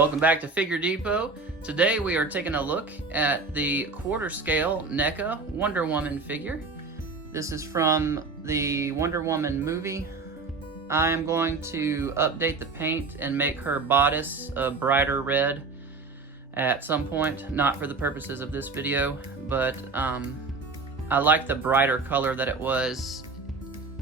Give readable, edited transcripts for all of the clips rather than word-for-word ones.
Welcome back to Figure Depot. Today we are taking a look at the quarter scale NECA Wonder Woman figure. This is from the Wonder Woman movie. I am going to update the paint and make her bodice a brighter red at some point, not for the purposes of this video, but I like the brighter color that it was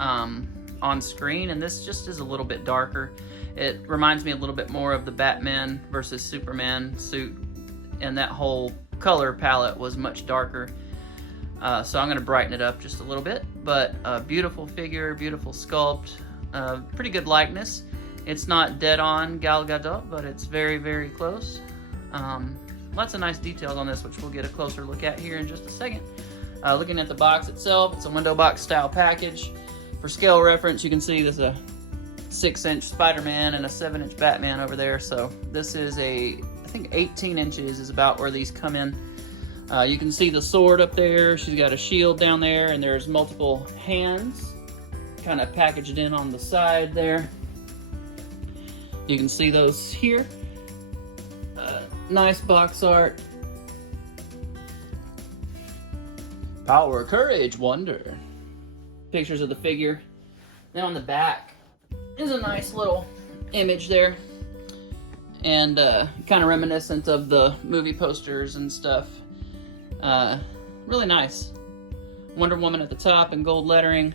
on screen, and this just is a little bit darker. It reminds me a little bit more of the Batman versus Superman suit, and that whole color palette was much darker. So I'm going to brighten it up just a little bit, but a beautiful figure, beautiful sculpt, pretty good likeness. It's not dead on Gal Gadot, but it's very, very close. Lots of nice details on this, which we'll get a closer look at here in just a second. Looking at the box itself, it's a window box style package. For scale reference, you can see there's a 6-inch Spider-Man and a 7-inch Batman over there. So this is I think 18 inches is about where these come in. You can see the sword up there. She's got a shield down there, and there's multiple hands kind of packaged in on the side there. You can see those here. Nice box art. Power, courage, wonder. Pictures of the figure. Then on the back is a nice little image there, and kind of reminiscent of the movie posters and stuff. Really nice. Wonder Woman at the top in gold lettering.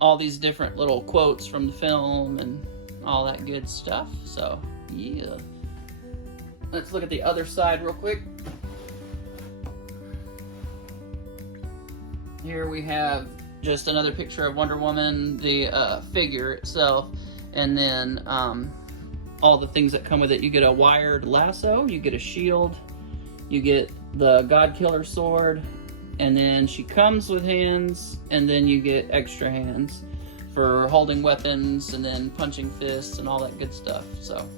All these different little quotes from the film and all that good stuff. So yeah, let's look at the other side real quick. Here we have just another picture of Wonder Woman, the figure itself, and then all the things that come with it. You get a wired lasso, you get a shield, you get the God Killer sword, and then she comes with hands, and then you get extra hands for holding weapons and then punching fists and all that good stuff. So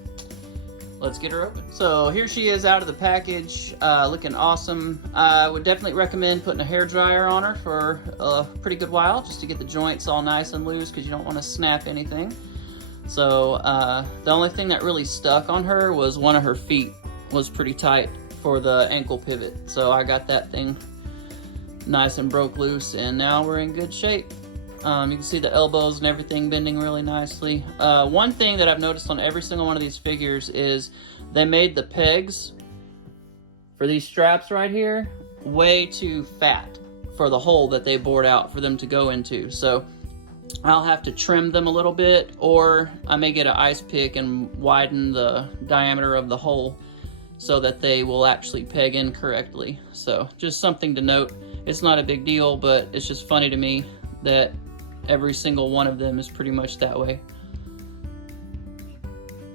let's get her open. So here she is out of the package, looking awesome. I would definitely recommend putting a hairdryer on her for a pretty good while, just to get the joints all nice and loose, because you don't want to snap anything. So the only thing that really stuck on her was one of her feet was pretty tight for the ankle pivot. So I got that thing nice and broke loose, and now we're in good shape. You can see the elbows and everything bending really nicely. One thing that I've noticed on every single one of these figures is they made the pegs for these straps right here way too fat for the hole that they bored out for them to go into. So I'll have to trim them a little bit, or I may get an ice pick and widen the diameter of the hole so that they will actually peg in correctly. So just something to note. It's not a big deal, but it's just funny to me that every single one of them is pretty much that way.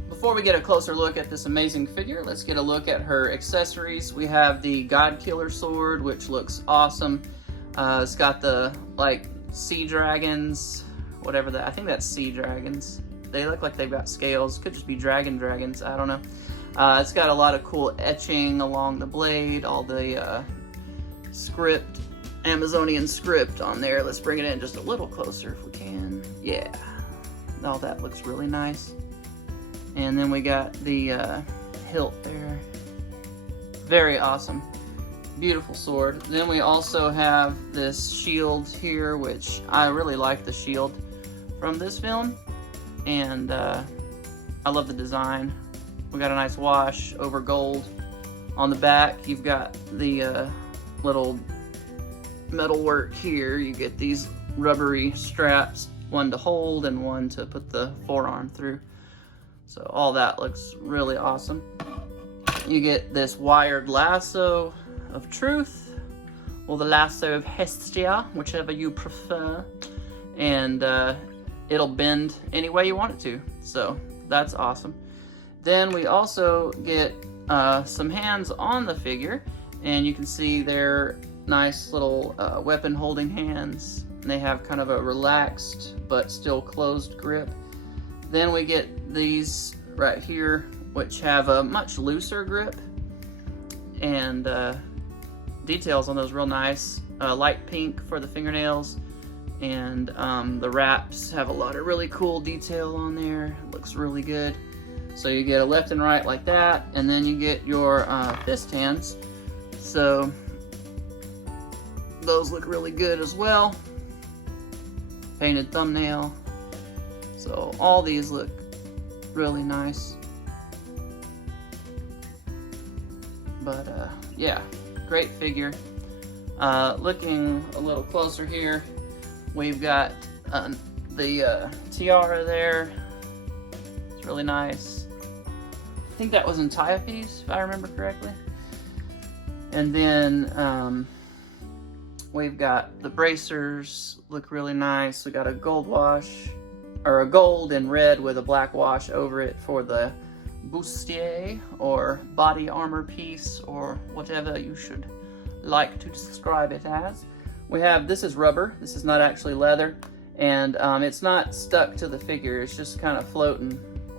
Before we get a closer look at this amazing figure, let's get a look at her accessories. We have the God Killer sword, which looks awesome. It's got the like sea dragons, whatever that, I think that's sea dragons. They look like they've got scales. Could just be dragons, I don't know. It's got a lot of cool etching along the blade, all the script, Amazonian script on there. Let's bring it in just a little closer if we can. Yeah, all that looks really nice. And then we got the hilt there. Very awesome. Beautiful sword. Then we also have this shield here, which I really like the shield from this film, and I love the design. We got a nice wash over gold. On the back, you've got the little metal work here. You get these rubbery straps, one to hold and one to put the forearm through. So all that looks really awesome. You get this wired lasso of truth, or the lasso of Hestia, whichever you prefer, and it'll bend any way you want it to. So that's awesome. Then we also get some hands on the figure, and you can see they're nice little weapon holding hands, and they have kind of a relaxed but still closed grip. Then we get these right here, which have a much looser grip, and details on those real nice. Light pink for the fingernails, and the wraps have a lot of really cool detail on there. It looks really good. So you get a left and right like that, and then you get your fist hands. So those look really good as well. Painted thumbnail. So all these look really nice. But yeah, great figure. Looking a little closer here, we've got the tiara there. It's really nice. I think that was in Tiapies, if I remember correctly. And then we've got the bracers, look really nice. We got a gold wash, or a gold and red with a black wash over it for the bustier, or body armor piece, or whatever you should like to describe it as. We have, this is rubber, this is not actually leather, and it's not stuck to the figure, it's just kind of floating,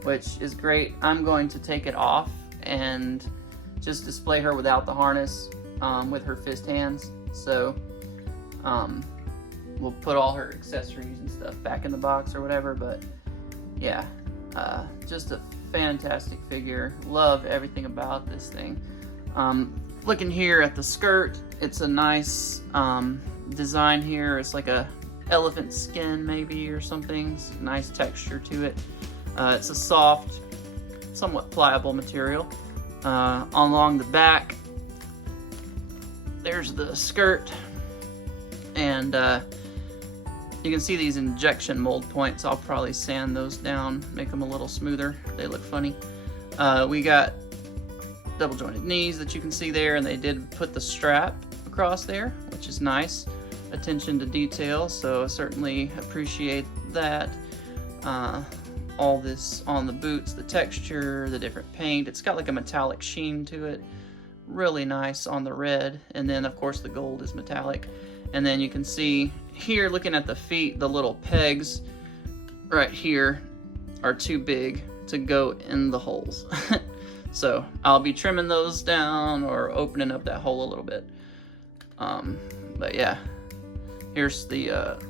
which is great. I'm going to take it off and just display her without the harness, with her fist hands. So we'll put all her accessories and stuff back in the box or whatever. But yeah, just a fantastic figure. Love everything about this thing. Looking here at the skirt, it's a nice design here. It's like a elephant skin maybe or something. It's a nice texture to it. It's a soft, somewhat pliable material. Along the back, there's the skirt, and you can see these injection mold points. I'll probably sand those down, make them a little smoother. They look funny. We got double jointed knees that you can see there, and they did put the strap across there, which is nice. Attention to detail, so I certainly appreciate that. All this on the boots, the texture, the different paint. It's got like a metallic sheen to it. Really nice on the red, and then of course the gold is metallic. And then you can see here, looking at the feet, the little pegs right here are too big to go in the holes. So I'll be trimming those down or opening up that hole a little bit. But yeah, here's the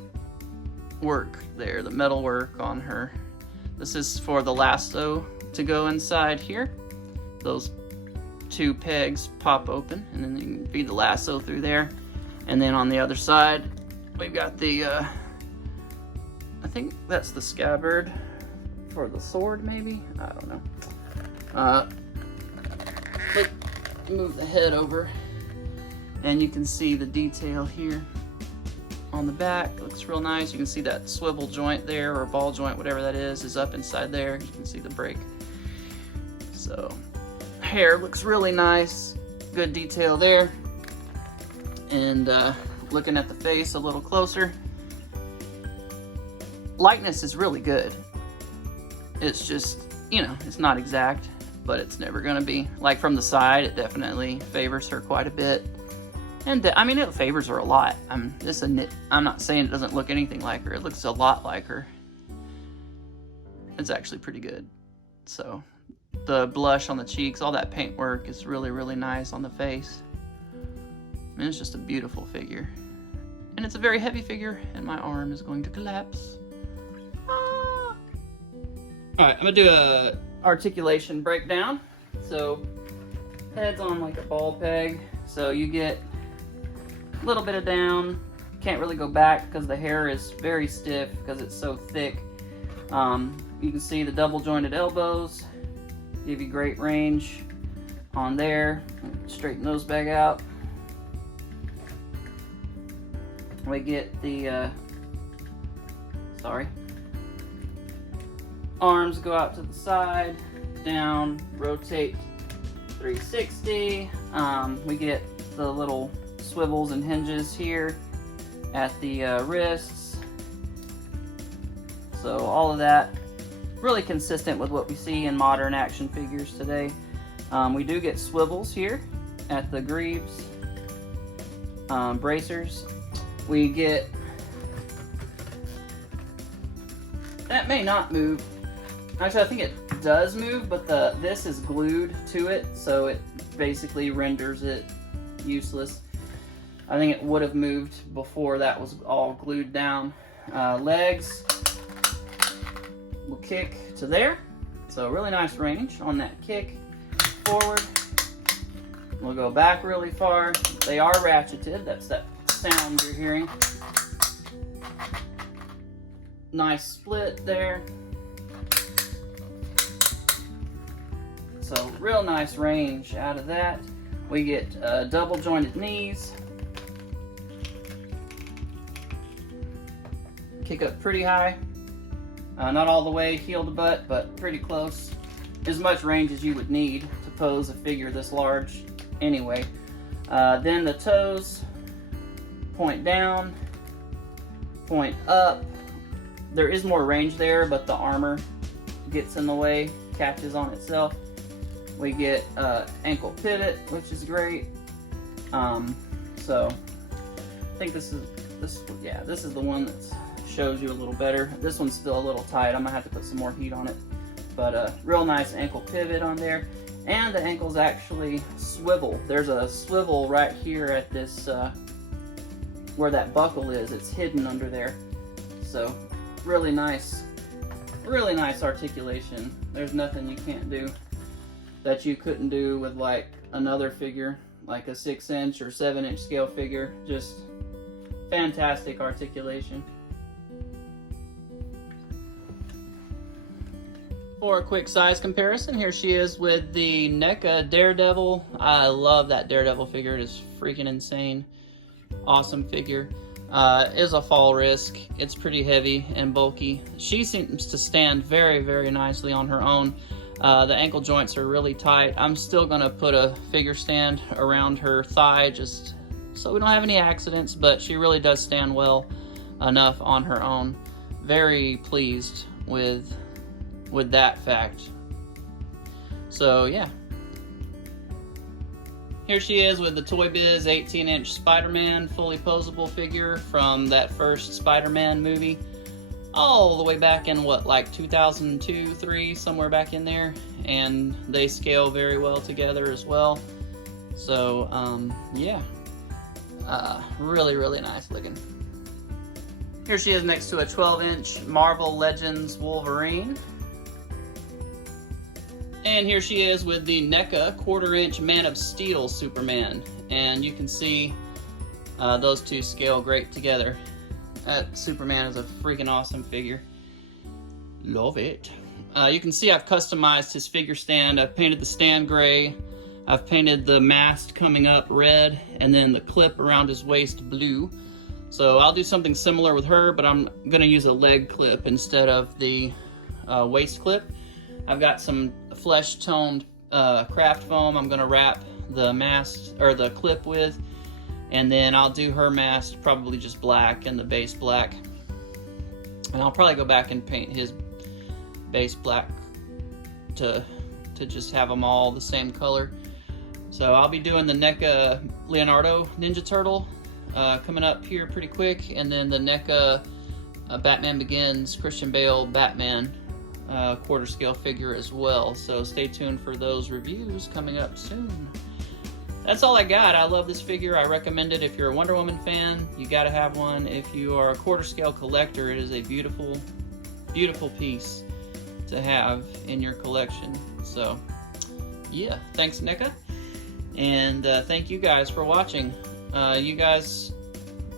work there, the metal work on her. This is for the lasso to go inside here. Those two pegs pop open, and then you can feed the lasso through there. And then on the other side, we've got the, I think that's the scabbard for the sword, maybe? I don't know. Let's move the head over, and you can see the detail here on the back. It looks real nice. You can see that swivel joint there, or ball joint, whatever that is up inside there. You can see the break. So, hair looks really nice. Good detail there. And looking at the face a little closer, likeness is really good. It's just, you know, it's not exact, but it's never gonna be. Like from the side, it definitely favors her quite a bit. And I mean, it favors her a lot. I'm not saying it doesn't look anything like her. It looks a lot like her. It's actually pretty good. So the blush on the cheeks, all that paint work is really, really nice on the face. I mean, it's just a beautiful figure. And it's a very heavy figure, and my arm is going to collapse. Ah. All right, I'm gonna do a articulation breakdown. So head's on like a ball peg. So you get a little bit of down. Can't really go back because the hair is very stiff because it's so thick. You can see the double jointed elbows. Give you great range on there. Straighten those back out. We get the, arms go out to the side, down, rotate 360. We get the little swivels and hinges here at the wrists. So all of that really consistent with what we see in modern action figures today. We do get swivels here at the greaves, bracers. We get, that may not move. Actually, I think it does move, but this is glued to it, so it basically renders it useless. I think it would have moved before that was all glued down. Legs will kick to there. So really nice range on that kick. Forward. We'll go back really far. They are ratcheted. That's that sound you're hearing. Nice split there. So real nice range out of that. We get double jointed knees. Kick up pretty high. Not all the way heel to butt, but pretty close. As much range as you would need to pose a figure this large anyway. Then the toes point down, point up. There is more range there, but the armor gets in the way, catches on itself. We get ankle pivot, which is great. So I think this is the one that shows you a little better. This one's still a little tight. I'm gonna have to put some more heat on it. But real nice ankle pivot on there. And the ankles actually swivel. There's a swivel right here at this, where that buckle is. It's hidden under there. So really nice articulation. There's nothing you can't do that you couldn't do with like another figure, like a 6-inch or 7-inch scale figure. Just fantastic articulation. For a quick size comparison, here she is with the NECA Daredevil. I love that Daredevil figure. It is freaking insane. Awesome figure. Is a fall risk. It's pretty heavy and bulky. She seems to stand very, very nicely on her own. The ankle joints are really tight. I'm still gonna put a figure stand around her thigh just so we don't have any accidents, but she really does stand well enough on her own. Very pleased with that fact. So yeah. Here she is with the Toy Biz 18-inch Spider-Man fully posable figure from that first Spider-Man movie. All the way back in what, like 2002, 3, somewhere back in there. And they scale very well together as well. So, yeah. Really, really nice looking. Here she is next to a 12-inch Marvel Legends Wolverine. And here she is with the NECA 1/4-inch Man of Steel Superman. And you can see those two scale great together. That Superman is a freaking awesome figure. Love it. You can see I've customized his figure stand. I've painted the stand gray. I've painted the mast coming up red, and then the clip around his waist blue. So I'll do something similar with her, but I'm gonna use a leg clip instead of the waist clip. I've got some flesh toned craft foam I'm gonna wrap the mast or the clip with, and then I'll do her mast probably just black and the base black, and I'll probably go back and paint his base black to just have them all the same color. So I'll be doing the NECA Leonardo Ninja Turtle coming up here pretty quick, and then the NECA Batman Begins Christian Bale Batman 1/4 scale figure as well. So stay tuned for those reviews coming up soon. That's all I got. I love this figure. I recommend it. If you're a Wonder Woman fan, you gotta have one. If you are a 1/4 scale collector, it is a beautiful, beautiful piece to have in your collection. So yeah, thanks NECA. And thank you guys for watching. You guys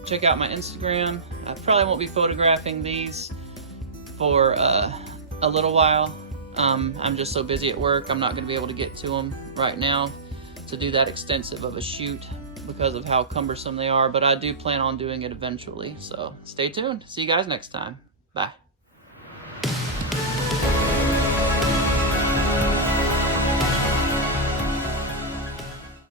check out my Instagram. I probably won't be photographing these for a little while. I'm just so busy at work, I'm not going to be able to get to them right now to do that extensive of a shoot because of how cumbersome they are, but I do plan on doing it eventually. So stay tuned. See you guys next time. Bye.